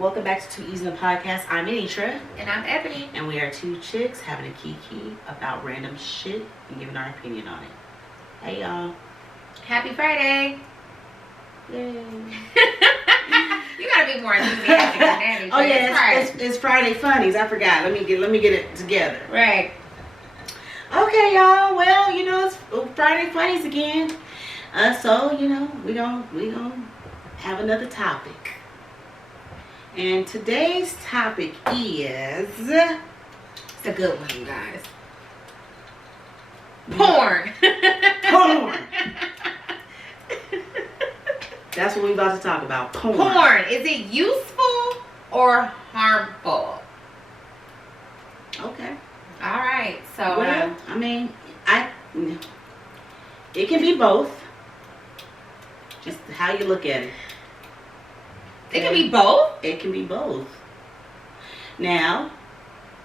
Welcome back to Two E's in the Podcast. I'm Anitra. And I'm Ebony. And we are two chicks having a kiki about random shit and giving our opinion on it. Hey, y'all. Happy Friday. Yay. You gotta be more enthusiastic than that. Oh, yeah, it's Friday Funnies. I forgot. Let me get it together. Right. Okay, y'all. Well, it's Friday Funnies again. So, we gonna have another topic. And today's topic is... It's a good one, you guys. Porn. Porn. That's what we're about to talk about. Porn. Porn. Is it useful or harmful? Okay. All right. So, well, it can be both. Just how you look at it. It can be both? It can be both. Now,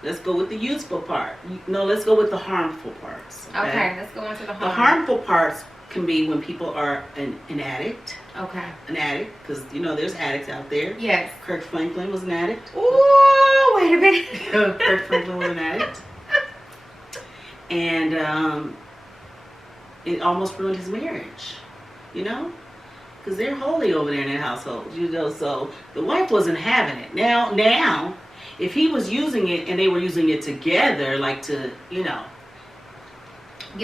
let's go with the useful part. No, let's go with the harmful parts. Okay, let's go into the The harmful parts can be when people are an addict. Okay. An addict, because, there's addicts out there. Yes. Kirk Franklin was an addict. Ooh, wait a minute. Kirk Franklin was an addict. And it almost ruined his marriage, because they're holy over there in that household, so the wife wasn't having it. Now, if he was using it and they were using it together, like to, get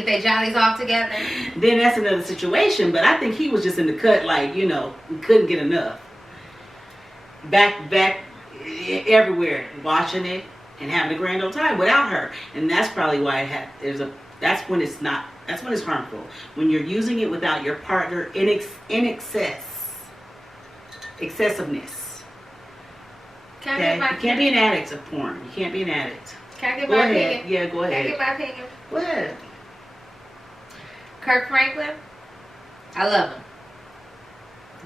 their jollies off together, then that's another situation. But I think he was just in the cut, like, couldn't get enough. Back everywhere, watching it and having a grand old time without her. And that's probably why that's when it's harmful. When you're using it without your partner in excessiveness. Okay? You can't be an addict of porn. You can't be an addict. Can I give my opinion? Yeah, go ahead. Can I give my opinion? Go ahead. Kirk Franklin, I love him.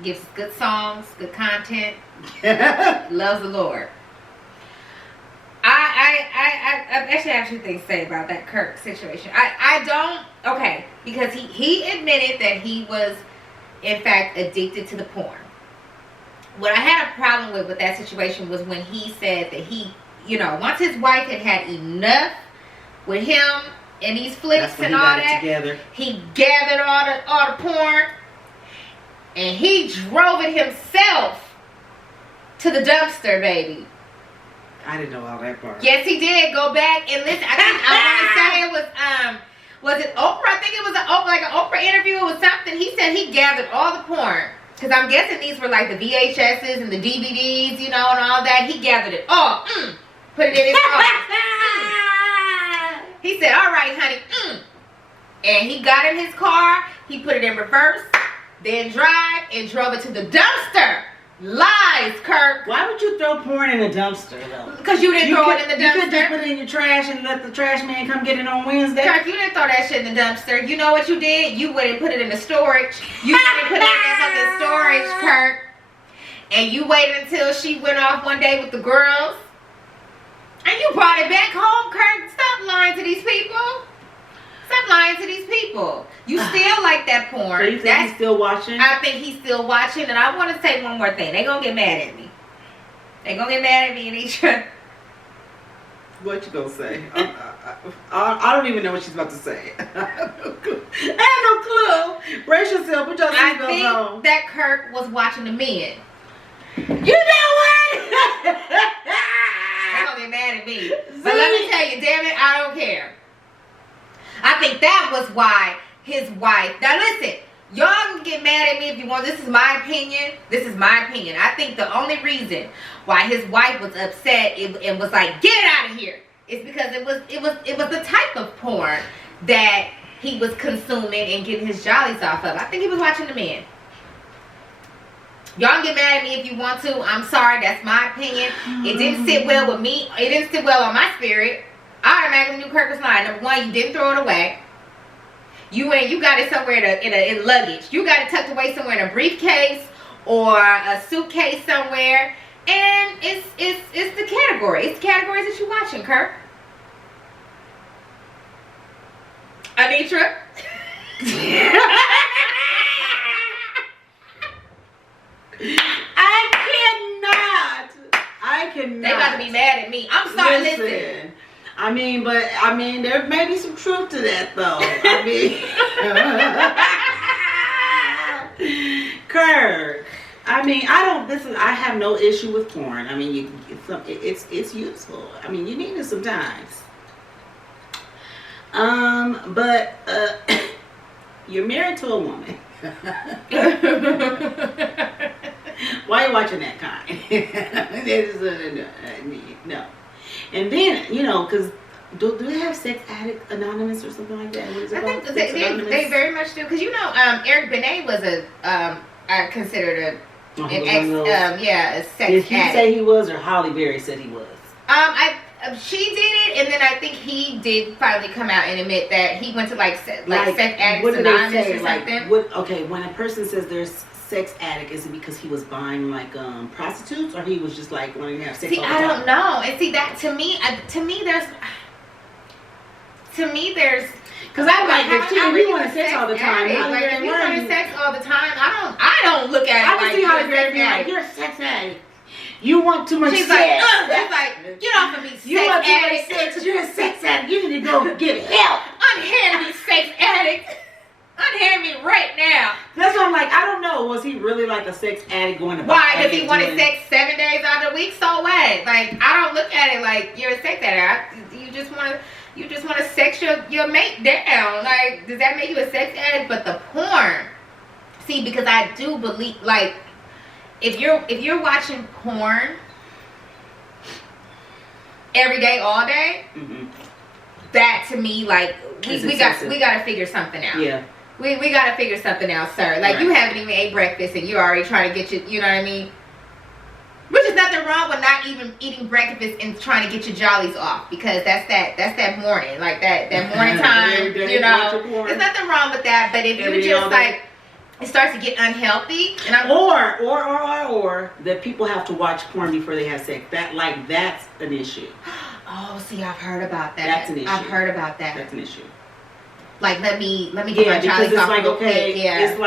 Gives good songs, good content. Loves the Lord. I actually have two things to say about that Kirk situation. Because he admitted that he was, in fact, addicted to the porn. What I had a problem with that situation was when he said that he, once his wife had enough with him and these flicks and all that, he gathered all the porn and he drove it himself to the dumpster, baby. I didn't know all that part. Yes, he did. Go back and listen. I want to say it was it Oprah? I think it was an Oprah interview. It was something. He said he gathered all the porn. Because I'm guessing these were like the VHSs and the DVDs, and all that. He gathered it all. Put it in his car. He said, all right, honey. And he got in his car. He put it in reverse. Then drive and drove it to the dumpster. Lies, Kirk. Why would you throw porn in a dumpster, though? Because you didn't throw it in the dumpster. You could just put it in your trash and let the trash man come get it on Wednesday. Kirk, you didn't throw that shit in the dumpster. You know what you did? You went and put it in the storage. You went and put it in that fucking storage, Kirk. And you waited until she went off one day with the girls. And you brought it back home, Kirk. Stop lying to these people. Stop lying to these people. You still like that porn. So you think he's still watching? I think he's still watching. And I want to say one more thing. They're going to get mad at me. They're going to get mad at me and each other. What you going to say? I don't even know what she's about to say. I have no clue. Brace yourself. Put your seatbelts on. I think that Kirk was watching the men. You know what? They're going to get mad at me. But let me tell you, damn it, I don't care. I think that was why his wife... Now listen, y'all can get mad at me if you want. This is my opinion. I think the only reason why his wife was upset and was like, get it out of here, is because it was the type of porn that he was consuming and getting his jollies off of. I think he was watching the men. Y'all can get mad at me if you want to. I'm sorry, that's my opinion. It didn't sit well with me. It didn't sit well on my spirit. I automatically knew Kirk was lying. Number one, you didn't throw it away. You got it somewhere in luggage. You got it tucked away somewhere in a briefcase or a suitcase somewhere. And it's the category. It's the categories that you're watching, Kirk. Anitra? I cannot. cannot. They about to be mad at me. I'm sorry. Listen. I mean, there may be some truth to that, though. I mean, Kirk. I mean, I have no issue with porn. I mean, it's useful. I mean, you need it sometimes. But you're married to a woman. Why are you watching that kind? No. And then, because do they have Sex Addict Anonymous or something like that? What is it I called? think they very much do. Because Eric Benet was I considered a sex Did addict. he say he was, or Holly Berry said he was? She did it, and then I think he did finally come out and admit that he went to Sex Addicts Anonymous or something. When a person says there's sex addict, is it because he was buying prostitutes, or he was just wanting to have sex? See, I don't know. And see that to me there's. Because I if you want sex all the time, if you want sex all the time, I don't look at it. I can see how you're a sex addict. You want too much sex. She's like, get off of me, you sex want too addict. much sex. You're a sex addict. You need to go get help. Unhand me, sex addict. Unhand me right now. That's what I'm like. I don't know. Was he really a sex addict going to? Why? Because he wanted sex 7 days out of the week. So what? I don't look at it like you're a sex addict. You just want to sex your mate down. Does that make you a sex addict? But the porn. See, because I do believe if you're watching porn every day, all day, that to me we got to figure something out. Yeah. We got to figure something out, sir. Right. You haven't even ate breakfast and you're already trying to get you know what I mean? Which is nothing wrong with not even eating breakfast and trying to get your jollies off, because that's that morning, that morning time, There's nothing wrong with that, but if you just it starts to get unhealthy, and or that people have to watch porn before they have sex. That's an issue. Oh, see, I've heard about that. That's an issue. I've heard about that. That's an issue. Let me get my jollies off real quick. It's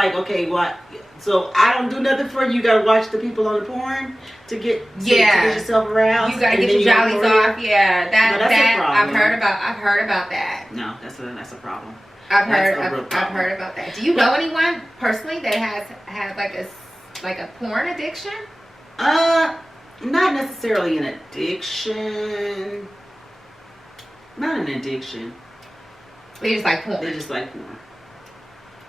what? So I don't do nothing for you. You gotta watch the people on the porn to get yourself aroused. You gotta get your jollies off. Yeah, that's a problem. I've heard about that. No, that's a problem. I've heard about that. Do you know anyone personally that has had a porn addiction? Not necessarily an addiction. Not an addiction. They just like porn. They just like porn.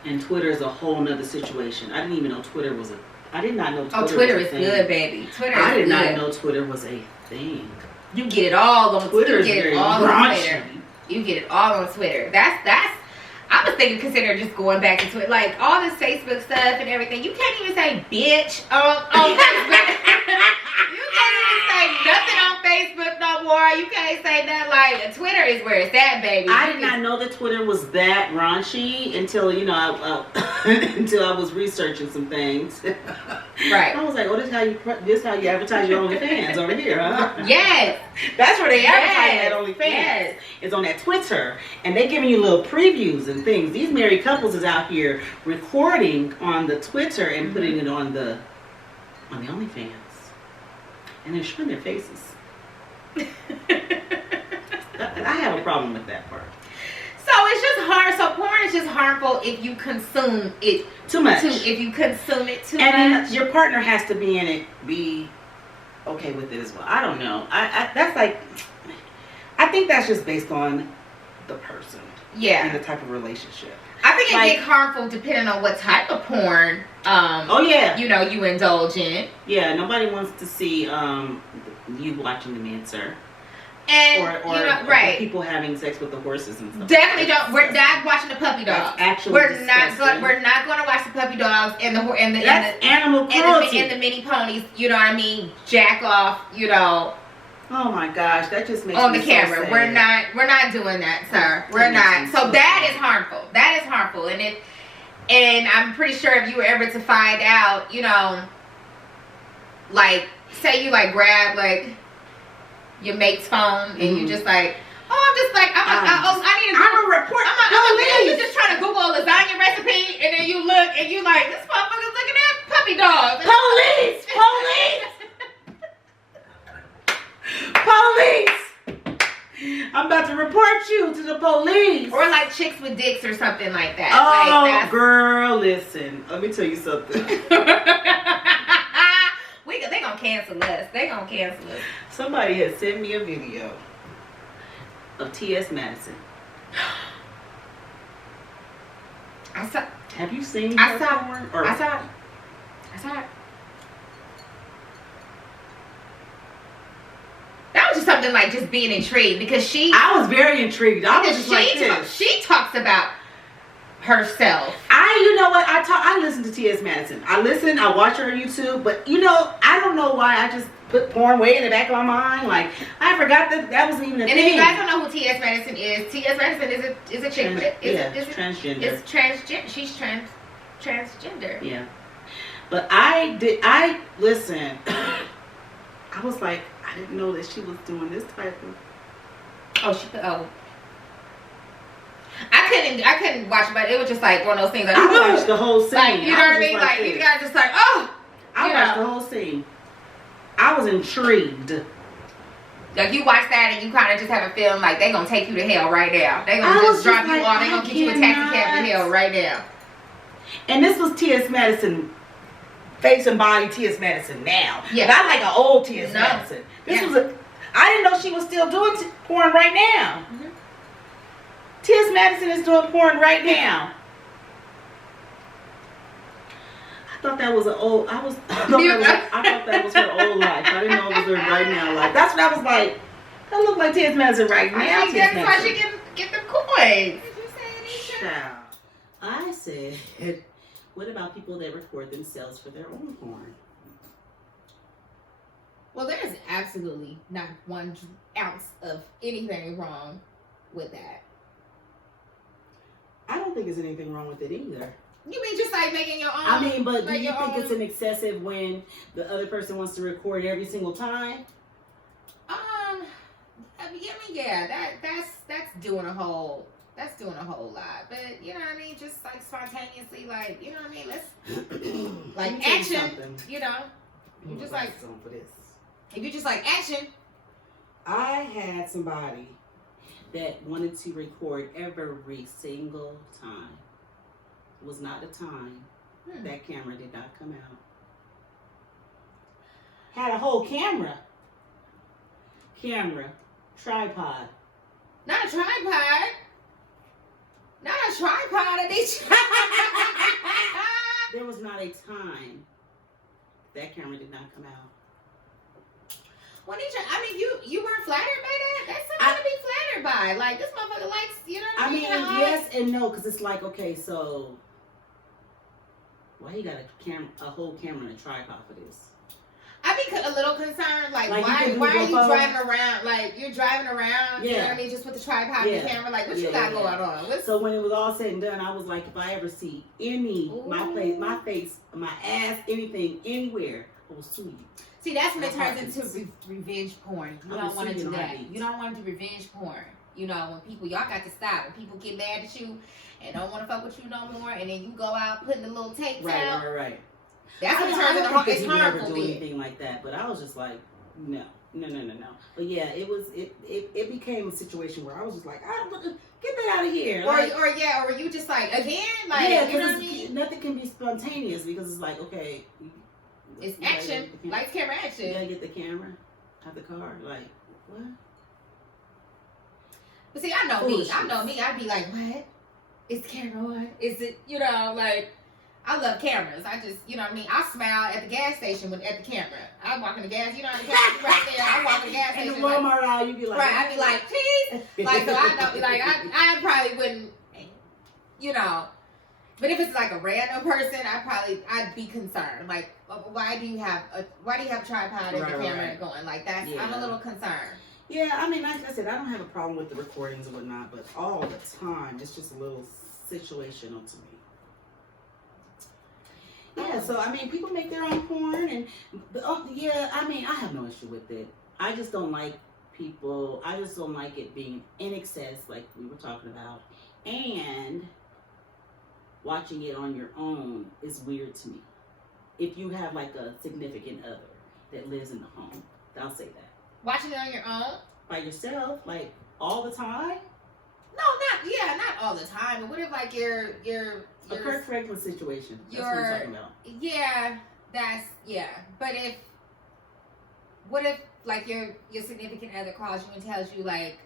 And Twitter is a whole nother situation. I didn't even know Twitter was I did not know Twitter was a thing. Twitter is good, baby. I did not know Twitter was a thing. You get it all on Twitter. You get it all on Twitter. You get it all on Twitter. That's. I was considering just going back to Twitter, all this Facebook stuff and everything. You can't even say bitch on Facebook. You can't even say nothing on Facebook no more. You can't say nothing. Twitter is where it's at, baby. I did not know that Twitter was that raunchy until until I was researching some things. Right. I was like, this is how you advertise your OnlyFans over here, huh? Yes. That's where they advertise that OnlyFans. Yes. It's on that Twitter, and they giving you little previews and things. These married couples is out here recording on the Twitter and putting it on the OnlyFans, and they're showing their faces. I have a problem with that part. So it's just hard. So porn is just harmful if you consume it too much. If you consume it too much, and your partner has to be in it, be okay with it as well. I don't know. I think that's just based on the person. Yeah. And the type of relationship. I think it gets harmful depending on what type of porn. You indulge in. Yeah. Nobody wants to see you watching the dancer. And or people having sex with the horses and stuff. Definitely don't. We're not watching the puppy dogs. Actually, we're not going to watch the puppy dogs and the animal cruelty and the mini ponies. You know what I mean? Jack off. Oh my gosh, that just makes on me the camera. So sad. We're not doing that, sir. We're not. So that is harmful. That is harmful. And I'm pretty sure if you were ever to find out, say you grab your mate's phone and you just I need to I'm a report. You just trying to Google a lasagna recipe and then you look and you this motherfucker's looking at puppy dogs. Police! I'm about to report you to the police. Or like chicks with dicks or something like that. Oh, like, girl, listen. Let me tell you something. They gonna cancel us. They gonna cancel us. Somebody had sent me a video of T.S. Madison. I saw. Have you seen I her saw. porn? Or, I saw. I saw it. That was just something like just being intrigued because she. I was very intrigued. I was just like this. She talks about herself. You know what? I listen to T.S. Madison. I watch her on YouTube, but I don't know why I just put porn way in the back of my mind. Like, I forgot that wasn't even a thing. And if you guys don't know who T.S. Madison is, T.S. Madison is a chick. It's transgender. It's transgender. She's transgender. Yeah. But listen. I was like, I didn't know that she was doing this type of. I couldn't watch it, but it was just like one of those things. Like, I watched the whole scene. Like, you know what I mean? Like you guys just like, oh. I watched the whole scene. I was intrigued. Like you watch that and you kind of just have a feeling like they're gonna take you to hell right now. They're gonna just drop you off. They're gonna get you a taxi cab to hell right now. And this was T.S. Madison, face and body T.S. Madison now. Yeah. Not like an old T.S. Madison. This was I didn't know she was still doing porn right now. Mm-hmm. T.S. Madison is doing porn right now. I thought that was an old. I thought that was her old life. I didn't know it was her right now life. That's what I was like. That looked like T.S. Madison right now. That's why she get the coins. Child. I said, what about people that record themselves for their own porn? Well, there's absolutely not 1 ounce of anything wrong with that. I don't think there's anything wrong with it either. You mean just like making your own? I mean, but like do you think it's an excessive when the other person wants to record every single time? That's doing a whole lot. But you know what I mean? Just like spontaneously, like you know what I mean? Let's like action. You know, you just like for this. If you just like action. I had somebody that wanted to record every single time. It was not the time. That camera did not come out. Had a whole camera, tripod. Not a tripod. Not a tripod. There was not a time that camera did not come out. What did you? I mean, you weren't flattered by that. That's something to be flattered by. Like this motherfucker likes, you know what I mean? Yes and no, because it's like, okay, so why you got a whole camera and a tripod for this? I be a little concerned, like why are you driving around? Like you're driving around, you know what I mean, just with the tripod and the camera. Like what you got going on? So when it was all said and done, I was like, if I ever see my face, my ass, anything, anywhere, I will sue you. See, that's when it turns into revenge porn. You don't want to do that. You don't want to do revenge porn. You know, when y'all got to stop. When people get mad at you and don't want to fuck with you no more, and then you go out putting the little tapes out. Right. That's when it turns into it's harmful. Never do anything like that, but I was just like, no. But yeah, it became a situation where I was just like, get that out of here. Or you just like again, like you know what I mean? Nothing can be spontaneous because it's like, okay. It's action, lights, camera, action. You gotta get the camera out the car, like what? But see, I know me. I'd be like, what? Is the camera on? Is it? You know, like I love cameras. I just, you know what I mean? I smile at the gas station at the camera. I walk in the gas, you know, the gas right there. I walk in the gas station. And the Walmart aisle, you be like, right? I'd be like, please, like so. I don't be like, I probably wouldn't, you know. But if it's like a random person, I'd be concerned. Like, why do you have a tripod and the camera going like that? I'm a little concerned. Yeah, I mean, like I said, I don't have a problem with the recordings and whatnot, but all the time, it's just a little situational to me. Yeah, so I mean, people make their own porn, and I mean, I have no issue with it. I just don't like people. I just don't like it being in excess, like we were talking about, and watching it on your own is weird to me. If you have like a significant other that lives in the home, I'll say that. Watching it on your own? By yourself, like all the time? No, not all the time. But what if like your A Kirk Franklin situation. That's what I'm talking about. But what if like your significant other calls you and tells you like,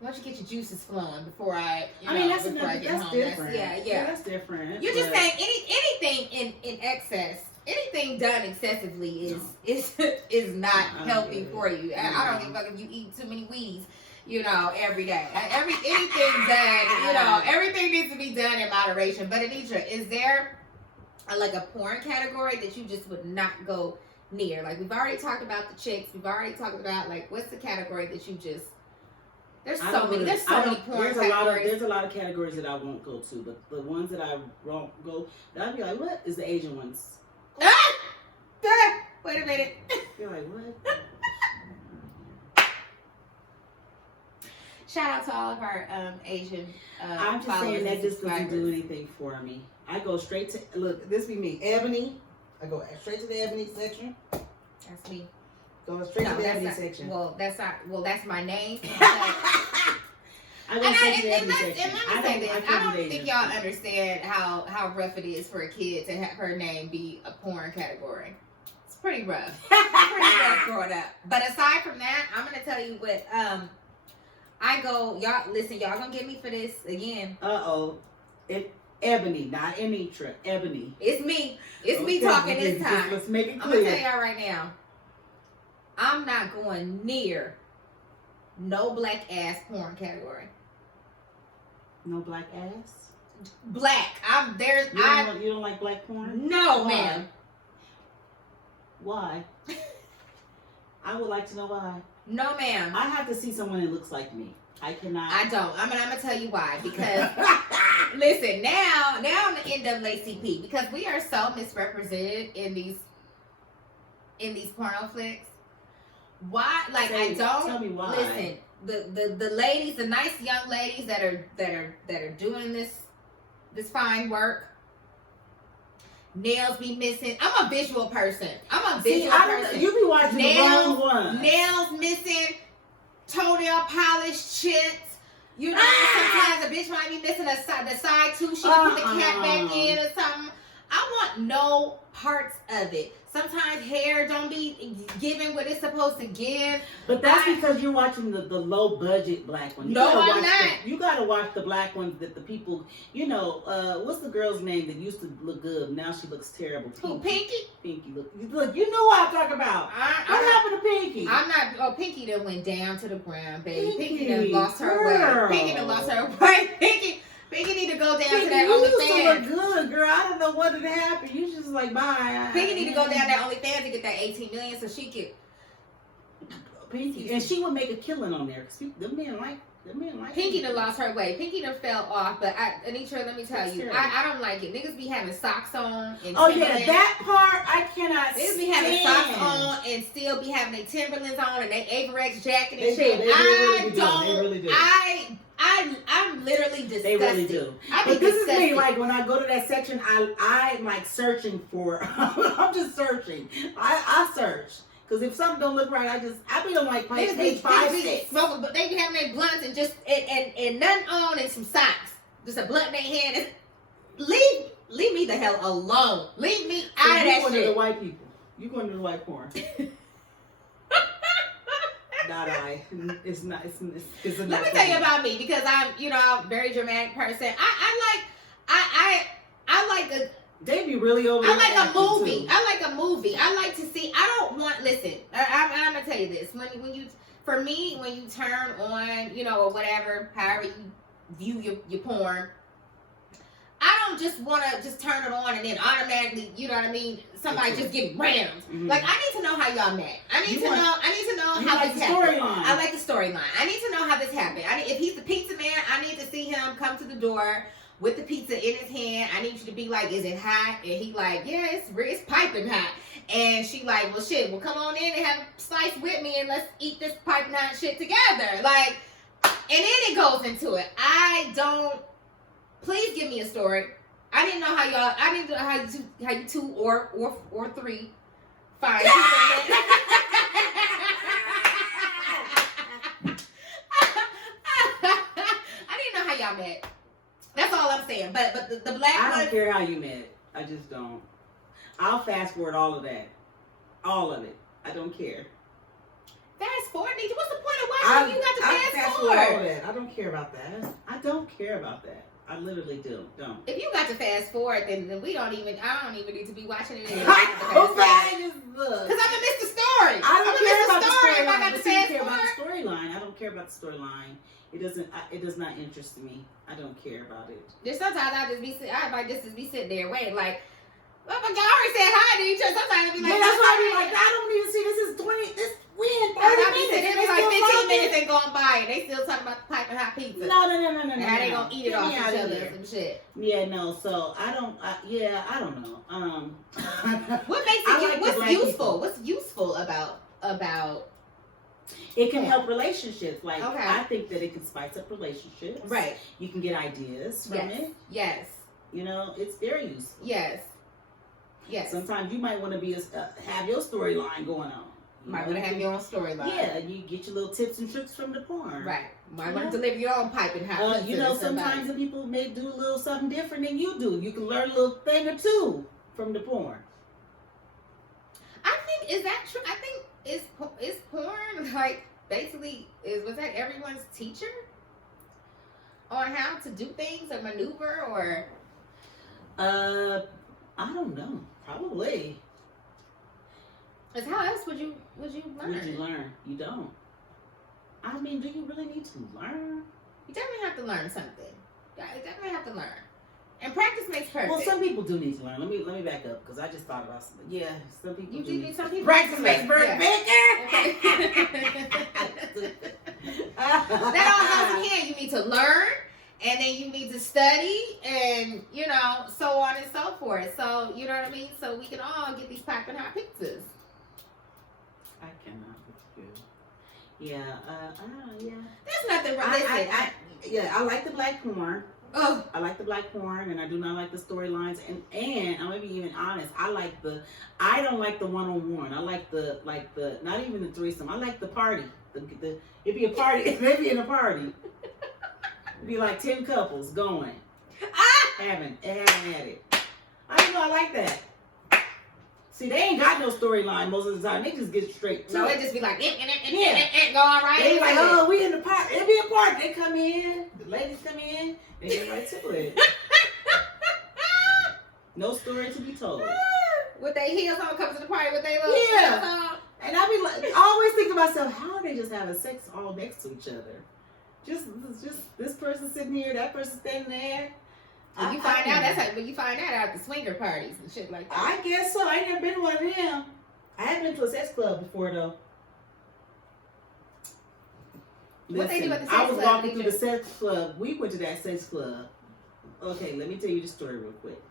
why don't you get your juices flowing before I mean, that's different. That's different. You're just saying anything in excess, anything done excessively is not healthy for you. I don't give a fuck if you eat too many weeds, every day. Everything needs to be done in moderation. But Anitra, is there like a porn category that you just would not go near? Like we've already talked about the chicks. We've already talked about like what's the category that you just There's so many porn categories. There's a lot of categories that I won't go to, but the ones that I won't go, I'd be like, what is the Asian ones? Wait a minute. You're like, what? Shout out to all of our Asian I'm just saying that just doesn't do anything for me. I go straight to, look, this be me, Ebony. I go straight to the Ebony section. That's me. Go straight to the Ebony section. That's my name. I go straight to the Ebony section. I don't think y'all understand how rough it is for a kid to have her name be a porn category. It's pretty rough. Growing up. But aside from that, I'm gonna tell you what y'all gonna get me for this again. Ebony, not Anitra. Ebony. It's me. It's me talking this time. Let's make it clear. I'm gonna tell y'all right now. I'm not going near no black ass porn category. No black ass? Black. You don't like black porn? No, ma'am. Why? I would like to know why. No, ma'am. I have to see someone that looks like me. I cannot. I don't. I'm gonna tell you why. Because listen, now I'm the NAACP because we are so misrepresented in these porno flicks. Why? Like tell me why. Listen. The ladies, the nice young ladies that are doing this fine work. Nails be missing. I'm a visual person. Person. You be watching the wrong one. Nails missing. Toenail polish chips. Sometimes a bitch might be missing the side tooth. She can put the cap back in or something. I want no parts of it. Sometimes hair don't be giving what it's supposed to give. But that's because you're watching the low budget black one. I'm not. You gotta watch the black ones that the people, what's the girl's name that used to look good? Now she looks terrible. Pinky? Pinky. Look, you know what I'm talking about. What happened to Pinky? I'm not. Oh, Pinky done went down to the ground, baby. Pinky done lost her way. Pinky done lost her way. Pinky need to go down to that OnlyFans. You used to look good, girl. I don't know what had happened. You just like, bye. Pinky need to go down that OnlyFans to get that 18 million so she could. Pinky, and she would make a killing on there because them men like. Pinky done lost her way. Pinky done fell off. But Anitra, let me tell you, I don't like it. Niggas be having socks on. And that part I cannot. Niggas be having socks on and still be having their Timberlands on and their Averex jacket and shit. They really do. I'm literally disgusted. They really do. But this is me. Like when I go to that section, I'm like searching for. I'm just searching. I search because if something don't look right, I be on like page 5, 6. But they be having their blunts and just and nothing on and some socks. Just a blunt in their hand. Leave me the hell alone. Leave me out of that shit. You going to the white people. You going to the white porn. Not I. It's not. It's Let me tell you about me because I'm a very dramatic person. I like a. They be really over. I like a movie. I like a movie. I like to see. I don't want. Listen, I'm gonna tell you this. When you turn on, or whatever, however you view your porn. I don't just want to just turn it on and then automatically, you know what I mean? Somebody just get rammed. Mm-hmm. Like I need to know how y'all met. I need to know how this happened. I like the storyline. I need to know how this happened. If he's the pizza man, I need to see him come to the door with the pizza in his hand. I need you to be like, "Is it hot?" And he like, "Yeah, it's piping hot." And she like, "Well, shit. Well, come on in and have a slice with me and let's eat this piping hot shit together." Like, and then it goes into it. Please give me a story. I didn't know how you two or three find people. y'all met. That's all I'm saying. But the black I don't ones, care how you met. I just don't. I'll fast forward all of that. All of it. I don't care. fast forward. What's the point of watching? You got to fast forward all forward. that. I don't care about that. I don't care about that. I literally don't. If you got to fast forward, then we don't even. I don't even need to be watching it anymore. Okay, just look. Because I'm gonna miss the story. I don't care about the storyline. If I got to fast forward. I don't care about the storyline. It doesn't. It does not interest me. I don't care about it. There's sometimes I might just be sitting there waiting like, oh my God, I already said hi to each other. Sometimes I'll be like, yeah, that's why I be like, I don't need to see. This is 20. We in 30 minutes. It was like 15 minutes ain't gone by and they still talking about the pipe and hot pizza. No. And how they gonna eat it off each other and some shit. Yeah, no. So I don't. I don't know. What makes it? Like what's useful? What's useful about? It can help relationships. Like okay. I think that it can spice up relationships. Right. You can get ideas from it. Yes. You know, it's very useful. Yes. Sometimes you might want to be have your storyline going on. You might want to have your own storyline. Yeah, you get your little tips and tricks from the porn. Right. Might want to deliver your own pipe and hot. You know, sometimes the people may do a little something different than you do. You can learn a little thing or two from the porn. I think, is that true? I think is porn like basically was that everyone's teacher on how to do things or maneuver or? I don't know. Probably. Because how else would you learn? Would you learn? You don't. I mean, do you really need to learn? You definitely have to learn something. You definitely have to learn. And practice makes perfect. Well, some people do need to learn. Let me back up because I just thought about something. Yeah, some people. You do need some people. Practice makes perfect. That all goes in hand. You need to learn, and then you need to study, and so on and so forth. So you know what I mean. So we can all get these piping hot pizzas. I cannot with you. Yeah. Yeah. There's nothing wrong. I like the black porn. Oh, I like the black porn, and I do not like the storylines. And I'm gonna be even honest. I don't like the one-on-one. I like the not even the threesome. I like the party. It'd be a party. Maybe in a party. It'd be like 10 couples going, having at it. I don't know. I like that. See, they ain't got no storyline most of the time. They just get straight to so it. It just be like, go on right. They like, oh, we in the park. It be a park. They come in, the ladies come in, they get right to it. No story to be told. With their heels on, come to the party with their little heels on. And I be like, I always think to myself, how are they just having sex all next to each other? Just this person sitting here, that person standing there. When you find out at the swinger parties and shit like that. I guess so. I ain't never been to one of them. I haven't been to a sex club before though. What they do at the sex I club? was walking through the sex club. We went to that sex club. Okay, let me tell you the story real quick.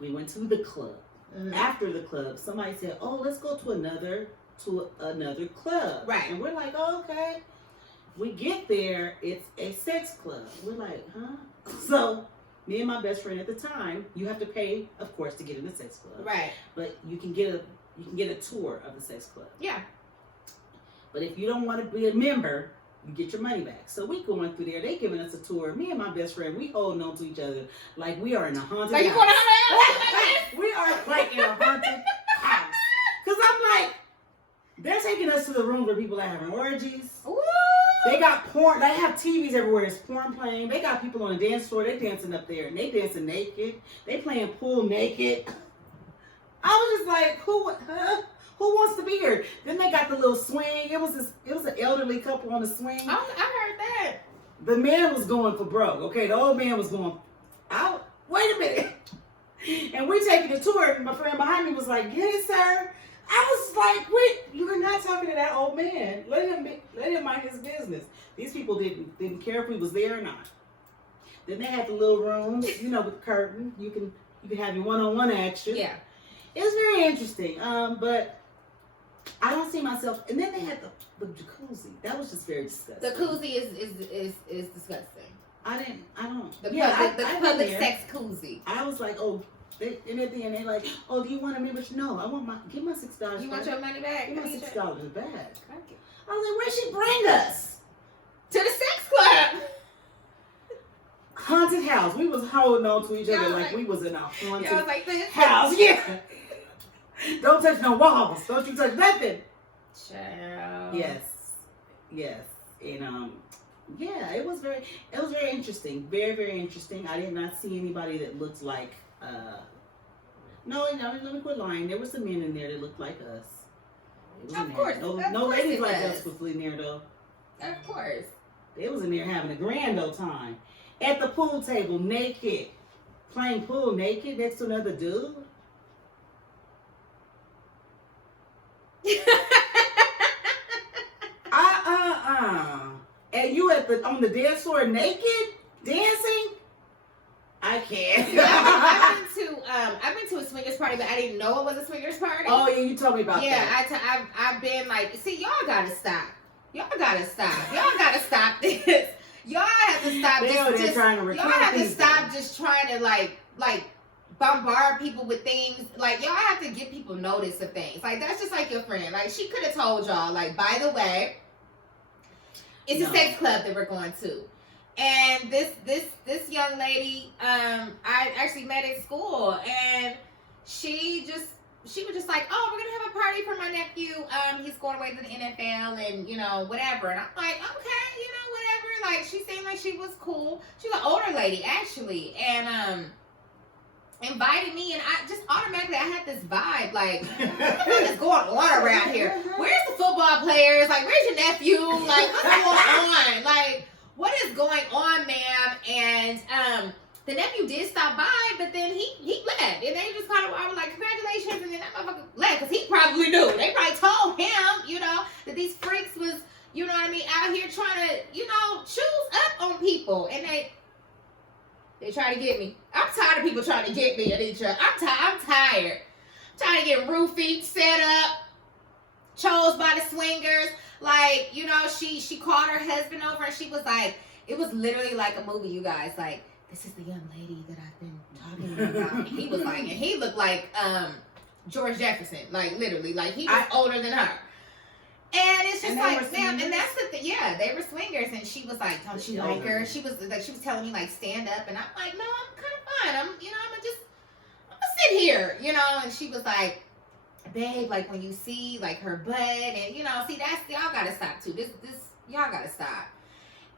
We went to the club. Mm-hmm. After the club, somebody said, "Oh, let's go to another club." Right. And we're like, oh, "Okay." We get there. It's a sex club. We're like, "Huh?" So me and my best friend at the time, you have to pay, of course, to get in the sex club. Right. But you can get a tour of the sex club. Yeah. But if you don't want to be a member, you get your money back. So we going through there. They giving us a tour. Me and my best friend, we holding on to each other like we are in a haunted house. You want to we are like in a haunted house. Because I'm like, they're taking us to the room where people are having orgies. Ooh. They got porn. They have TVs everywhere. There's porn playing. They got people on the dance floor. They dancing up there. And they dancing naked. They playing pool naked. I was just like, who wants to be here? Then they got the little swing. It was an elderly couple on the swing. I heard that. The man was going for broke. Okay, the old man was going out. Wait a minute. And we taking the tour. And my friend behind me was like, "Get it, sir." I was like, "Wait, you're not talking to that old man. Let him mind his business." These people didn't care if we was there or not. Then they had the little rooms, with the curtain. You can have your one-on-one action. Yeah. It was very interesting. But I don't see myself. And then they had the jacuzzi. That was just very disgusting. The koozie is disgusting. I don't. The public sex koozie. I was like, oh. And at the end, they like, "Oh, do you want a membership?" No, I want give my $6. You want your money back? Give my $6 back. Thank you. I was like, "Where'd she bring us?" To the sex club. house. We was holding on to each other like we was in a Y'all was haunted like this. house. Yeah. Don't touch no walls. Don't you touch nothing. Child. Yes. And yeah, it was very interesting. Very, very interesting. I did not see anybody that looked like no, let me quit lying. There were some men in there that looked like us. Of course. No ladies like us was in there though. Of course. They was in there having a grand old time. At the pool table, naked. Playing pool naked next to another dude. And you on the dance floor naked? Dancing? I can't. I've been to a swingers party, but I didn't know it was a swingers party. Oh yeah, you told me about that. Yeah, I've been like, see, y'all gotta stop. Y'all gotta stop this. Y'all have to stop. Y'all have to stop just trying to like bombard people with things. Like, y'all have to give people notice of things. Like, that's just like your friend. Like, she could have told y'all, like, by the way, it's a sex club that we're going to. And this young lady, I actually met at school, and she was just like, oh, we're gonna have a party for my nephew. He's going away to the NFL and, you know, whatever. And I'm like, okay, you know, whatever. Like, she seemed like she was cool. She's an older lady, actually. And invited me, and I just automatically, I had this vibe, like, what is going on around here? Where's the football players? Like, where's your nephew? Like, what's going on? Like, what is going on, ma'am? And the nephew did stop by, but then he left. And they just kind of, I was like, congratulations. And then that motherfucker left, because he probably knew. They probably told him, you know, that these freaks was, you know what I mean, out here trying to, you know, choose up on people. And they try to get me. I'm tired of people trying to get me at each other. I'm tired. I'm trying to get roofied, set up, chose by the swingers. Like, you know, she called her husband over, and she was like, it was literally like a movie, you guys. Like, this is the young lady that I've been talking about. And he was like, and he looked like George Jefferson. Like, literally. Like, he was older than her. And it's just like, ma'am, and that's the thing. Yeah, they were swingers, and she was like, don't you like her? She was telling me, like, stand up, and I'm like, no, I'm kind of fine. I'm gonna sit here, you know. And she was like, babe, like, when you see like her butt, and you know, see, that's, y'all gotta stop too. This y'all gotta stop.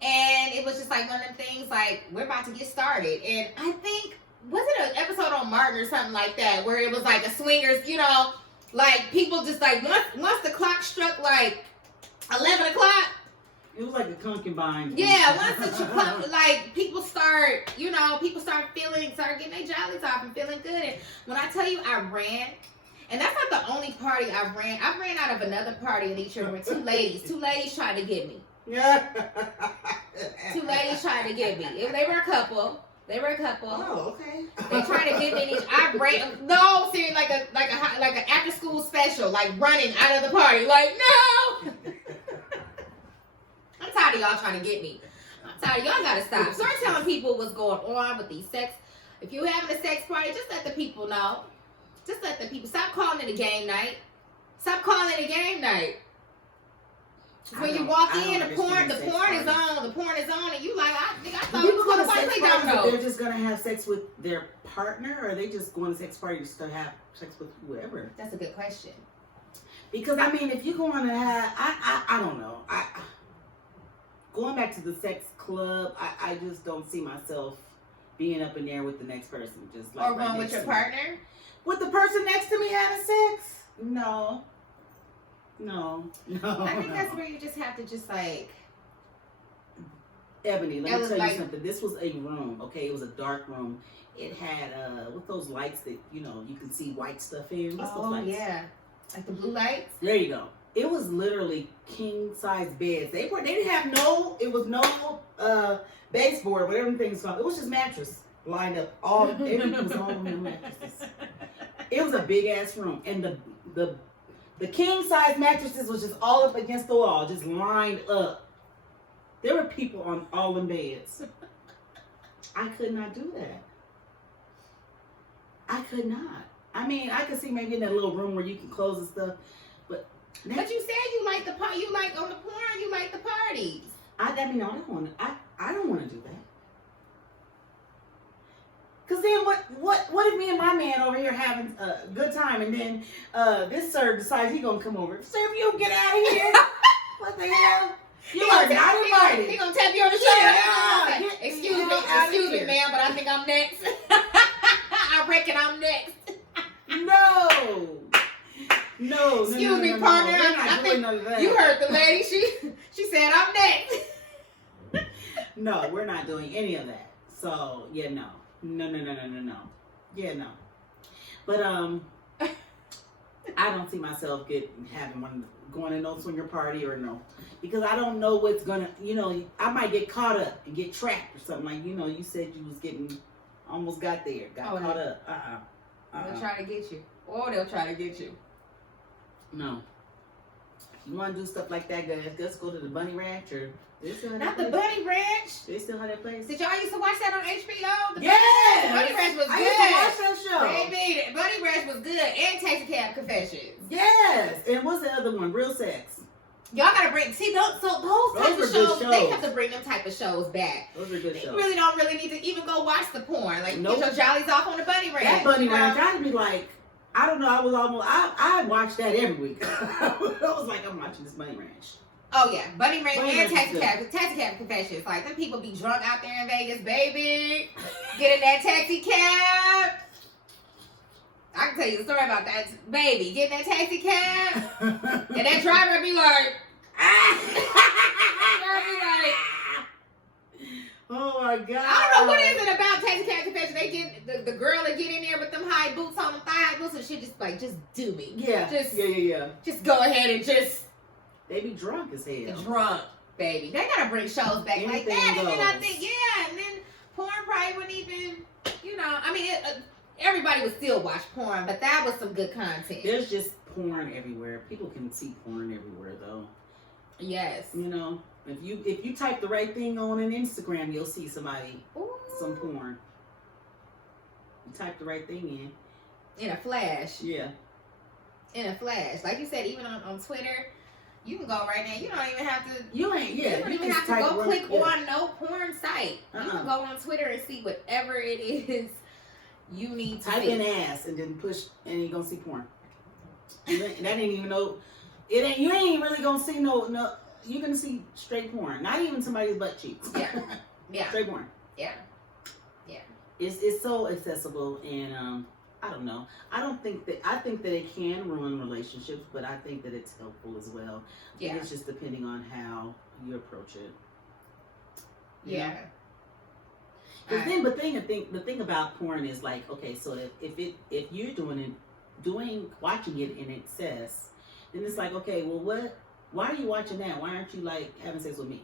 And it was just like one of them things, like, we're about to get started, and I think, was it an episode on Martin or something like that, where it was like a swingers, you know. Like, people just, like, once the clock struck, like, 11 o'clock. It was like a concubine. Yeah, once the clock, like, people start getting their jollies off and feeling good. And when I tell you I ran, and that's not the only party I ran out of another party in each year where two ladies tried to get me. Two ladies tried to get me. They were a couple. Oh, okay. They tried to get me. I ran. No, seriously, like an after school special, like running out of the party. Like, no. I'm tired of y'all trying to get me. I'm tired. Y'all gotta stop. Start telling people what's going on with these sex. If you're having a sex party, just let the people know. Just let the people. Stop calling it a game night. Stop calling it a game night. When you walk in, the porn is on, and you like, I thought people go to sex play parties, dominoes. they're just gonna have sex with their partner, or are they just going to sex parties to have sex with whoever? That's a good question. Because I mean, if you're going to have, I don't know, going back to the sex club, I just don't see myself being up in there with the next person, just like or going with your partner, with the person next to me having sex. No. I think that's where you just have to just like. Ebony, let me tell you something. This was a room, okay? It was a dark room. It had with those lights that, you know, you can see white stuff in. What's those lights? Yeah, like the blue lights. There you go. It was literally king size beds. They didn't have it was no baseboard, whatever things called. It was just mattress lined up. Everything was all on the mattresses. It was a big ass room, and the king size mattresses was just all up against the wall, just lined up. There were people on all the beds. I could not do that. I could not. I mean, I could see maybe in that little room where you can close and stuff, but you said you like the party. You like on the porn. You like the parties. I don't want to do that. then what if me and my man over here having a good time and then this sir decides he gonna come over? Sir, if you get out of here, what the hell? You are not invited. He gonna tap you on the shoulder. Yeah, Excuse me, ma'am, but I think I'm next. I reckon I'm next. No. Excuse me, partner. We're not doing none of that. You heard the lady. She said I'm next. No, we're not doing any of that. So yeah, no. Yeah, no. But I don't see myself going to no swinger party or no, because I don't know what's gonna. I might get caught up and get trapped or something. Like you said you was almost got there, caught up. They'll try to get you. They'll try to get you. No. You want to do stuff like that? Let's go to the Bunny Ranch or. Not the Bunny Ranch. They still have that place. Did y'all used to watch that on HBO? Yeah. Bunny Ranch was good. I used to watch that show. Baby, Bunny Ranch was good. And Taxi Cab Confessions. Yes. And what's the other one? Real Sex. Y'all gotta bring those types of shows. They have to bring them type of shows back. Those are good shows. You really don't need to even go watch the porn. Like get your jollies off on the Bunny Ranch. That Bunny Ranch, I'd be like, I don't know. I watched that every week. I was like, I'm watching this Bunny Ranch. Oh yeah, Bunny Ranch and Taxi Cab Confessions. Like them people be drunk out there in Vegas, baby. Get in that taxi cab. I can tell you a story about that, baby. Get in that taxi cab, and that driver be like, oh my god! I don't know what is it about Taxi Cab Confessions. They get the girl that get in there with them high boots on, them thigh boots, and she just do me. Yeah. Just go ahead and just. They be drunk as hell. Drunk, baby. They gotta bring shows back like that. Goes. And then I think, and then porn probably wouldn't even, I mean, everybody would still watch porn, but that was some good content. There's just porn everywhere. People can see porn everywhere, though. Yes. If you type the right thing on an Instagram, you'll see some porn. You type the right thing in a flash. Yeah. In a flash, like you said, even on Twitter. You can go right now. You don't even have to. You don't even have to go click on no porn site. You can go on Twitter and see whatever it is you need to type see. in ass and then push, and you're gonna see porn. That ain't even no. It ain't. You ain't really gonna see no. You're gonna see straight porn. Not even somebody's butt cheeks. Yeah. Straight porn. Yeah. It's so accessible, and I don't know. I think that it can ruin relationships, but I think that it's helpful as well. Yeah. It's just depending on how you approach it. Yeah. The thing about porn is like, okay, so if you're watching it in excess, then it's like, okay, well, why are you watching that? Why aren't you like having sex with me?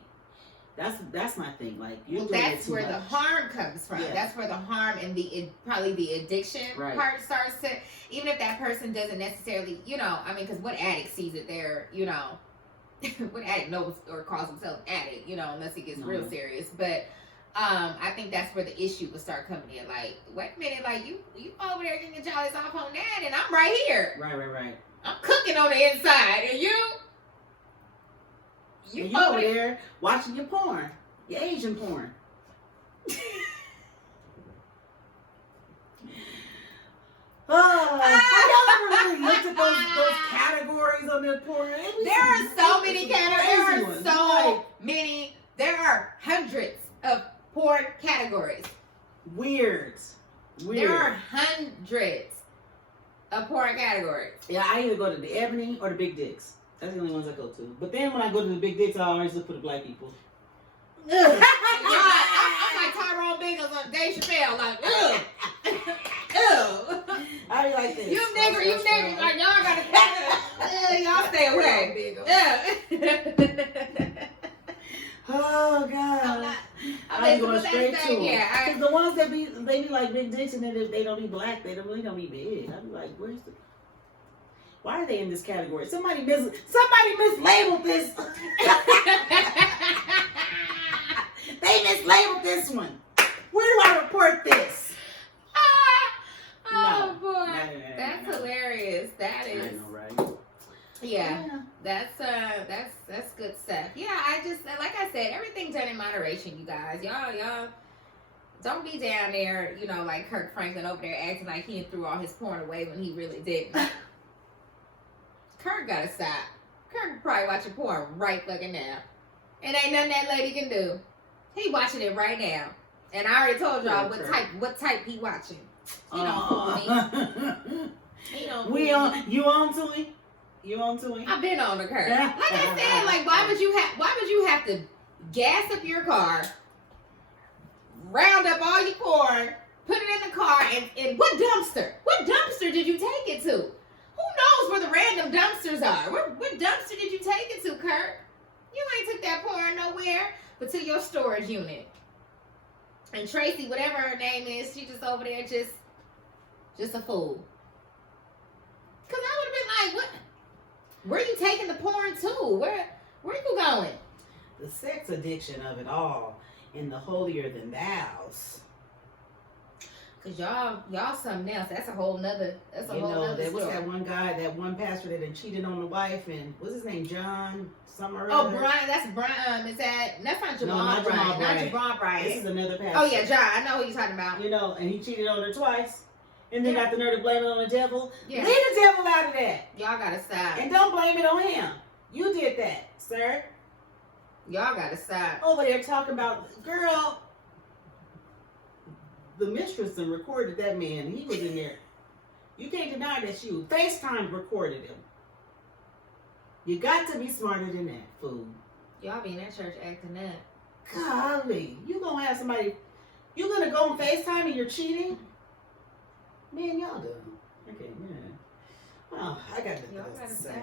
That's my thing. Like that's where the harm comes from. Yes. That's where the harm and probably the addiction part starts to. Even if that person doesn't necessarily, because what addict sees it there, what addict knows or calls himself addict, unless he gets real serious. But I think that's where the issue will start coming in. Like, wait a minute, like you over there getting your jollies off on that, and I'm right here. Right. I'm cooking on the inside, and you over there watching your porn, your Asian porn. Have y'all ever really looked at those categories on the porn? There are so many categories. There are hundreds of porn categories. Weird. There are hundreds of porn categories. Yeah, I either go to the Ebony or the Big Dicks. That's the only ones I go to. But then when I go to the Big Dicks, I always look for the black people. I'm like Tyrone Biggles on Dave Chappelle, like, ugh. I be like this. You nigger, like y'all gotta, y'all stay away. Oh God. I'm going straight to them. Yeah, Cause the ones that be like big dicks and then they don't be black, they don't be big. I be like, why are they in this category? Somebody mislabeled this. They mislabeled this one. Where do I report this? Oh boy, that's hilarious. That is. I know, right? Yeah, that's good stuff. Yeah, I just like I said, everything done in moderation, you guys. Y'all Don't be down there, you know, like Kirk Franklin over there acting like he threw all his porn away when he really didn't. Kirk gotta stop. Kirk probably watching porn right fucking now. And ain't nothing that lady can do. He watching it right now. And I already told y'all what type he watching. He don't fool me. He don't fool me. You on to him? You on to him? I've been on the Kirk. Like I said, like why would you have to gas up your car, round up all your porn, put it in the car, and what dumpster? What dumpster did you take it to? Who knows where the random dumpsters are? What dumpster did you take it to, Kirk? You ain't took that porn nowhere but to your storage unit. And Tracy, whatever her name is, she just over there just a fool. Cause I would have been like, what? Where you taking the porn to? Where you going? The sex addiction of it all and the holier than thous. Cause y'all something else. That's a whole nother. That's a whole nother there story. was that one guy, that one pastor that had cheated on the wife, and what's his name, John? Somewhere. Oh, Brian. That's Brian. That's not Jamal. No, not Brian. Jamal Brian. Not Jamal Brian. This is another pastor. Oh yeah, John. I know who you're talking about. You know, and he cheated on her twice, and then got the nerve to blame it on the devil. Yeah. Leave the devil out of that. Y'all gotta stop. And don't blame it on him. You did that, sir. Y'all gotta stop. Over there talking about, girl, the mistress and recorded that man. He was in there. You can't deny that you FaceTime recorded him. You got to be smarter than that, fool. Y'all be in that church acting up. Golly, you gonna have somebody, you gonna go on FaceTime and you're cheating? Man, y'all done. Okay, man. Oh, I got nothing else to say.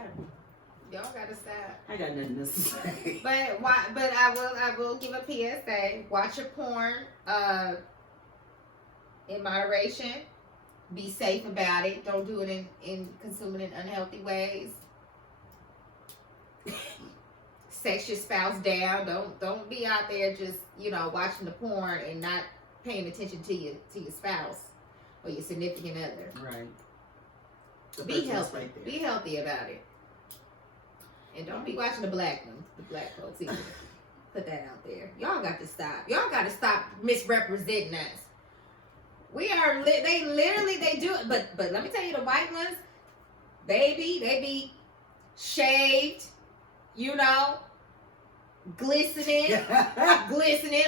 Y'all gotta stop. I got nothing else to say. But I will give a PSA. Watch your porn in moderation. Be safe about it. Don't do it in consuming in unhealthy ways. Sex your spouse down. Don't be out there just, you know, watching the porn and not paying attention to your spouse or your significant other. Right. Be healthy. Right, be healthy about it. And don't be watching the black ones, the black folks either. Put that out there. Y'all got to stop. Y'all got to stop misrepresenting us. We are, they do it. But let me tell you, the white ones, they be shaved, you know, glistening,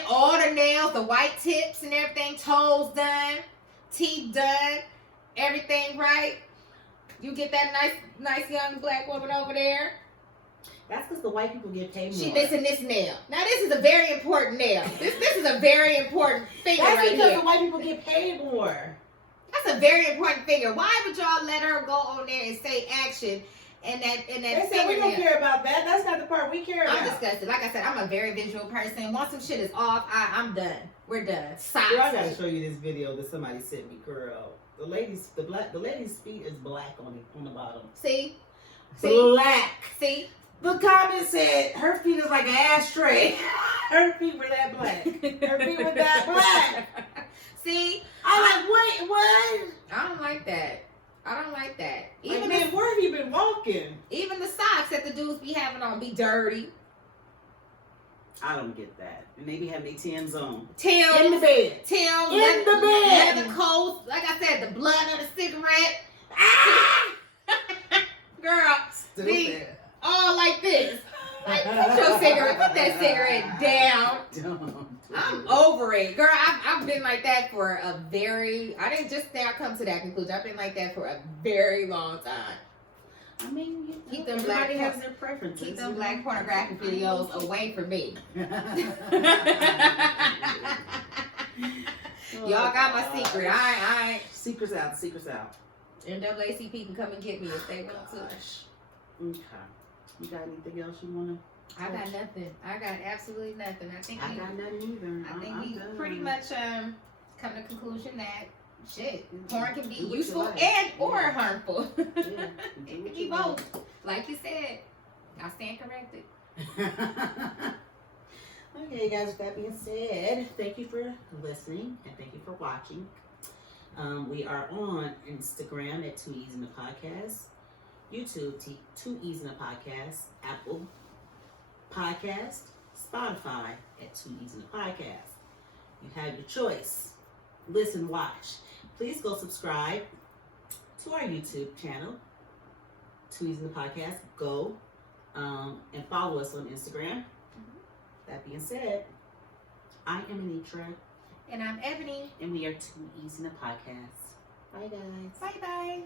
all the nails, the white tips and everything, toes done, teeth done, everything right. You get that nice young black woman over there. That's because the white people get paid more. She missing this nail. Now this is a very important nail. This is a very important finger That's right here. because the white people get paid more. That's a very important finger. Why would y'all let her go on there and say action and that They said we don't care about that. That's not the part we care about. I'm disgusted. Like I said, I'm a very visual person. Once some shit is off, I'm done. We're done. Socks. Girl, I gotta show you this video that somebody sent me, girl. The lady's feet is black on the bottom. See? Black. See? The comment said her feet is like an ashtray. Her feet were that black. Her feet were that black. See? I'm like, wait, what? I don't like that. Even like, man, where have you been walking? Even the socks that the dudes be having on be dirty. I don't get that. And they be having their Timbs on. Timbs. In the bed. Timbs. In the bed. Leather coats. Like I said, the blood of the cigarette. Ah! Girl. Stupid. All like this. Like, put that cigarette down. Don't. I'm over it. Girl, I've been like that for I didn't just now come to that conclusion. I've been like that for a very long time. I mean, keep them everybody has their preferences. Keep them black pornographic videos away from me. Y'all got my secret. I Secrets out. NAACP can come and get me if they want to. Okay. You got anything else you want to? I got nothing. I got absolutely nothing. I got nothing either. I think we pretty much come to the conclusion that porn can be useful and or harmful. Yeah, it can be both. Like you said, I stand corrected. Okay, guys, with that being said, thank you for listening and thank you for watching. We are on Instagram at 2 E's in the Podcast, YouTube 2 E's in the Podcast, Apple Podcast, Spotify at 2 E's in the Podcast. You have your choice. Listen, watch. Please go subscribe to our YouTube channel, Too Easy the Podcast. Go and follow us on Instagram. That being said, I am Anitra. And I'm Ebony. And we are Too Easy the Podcast. Bye, guys. Bye-bye.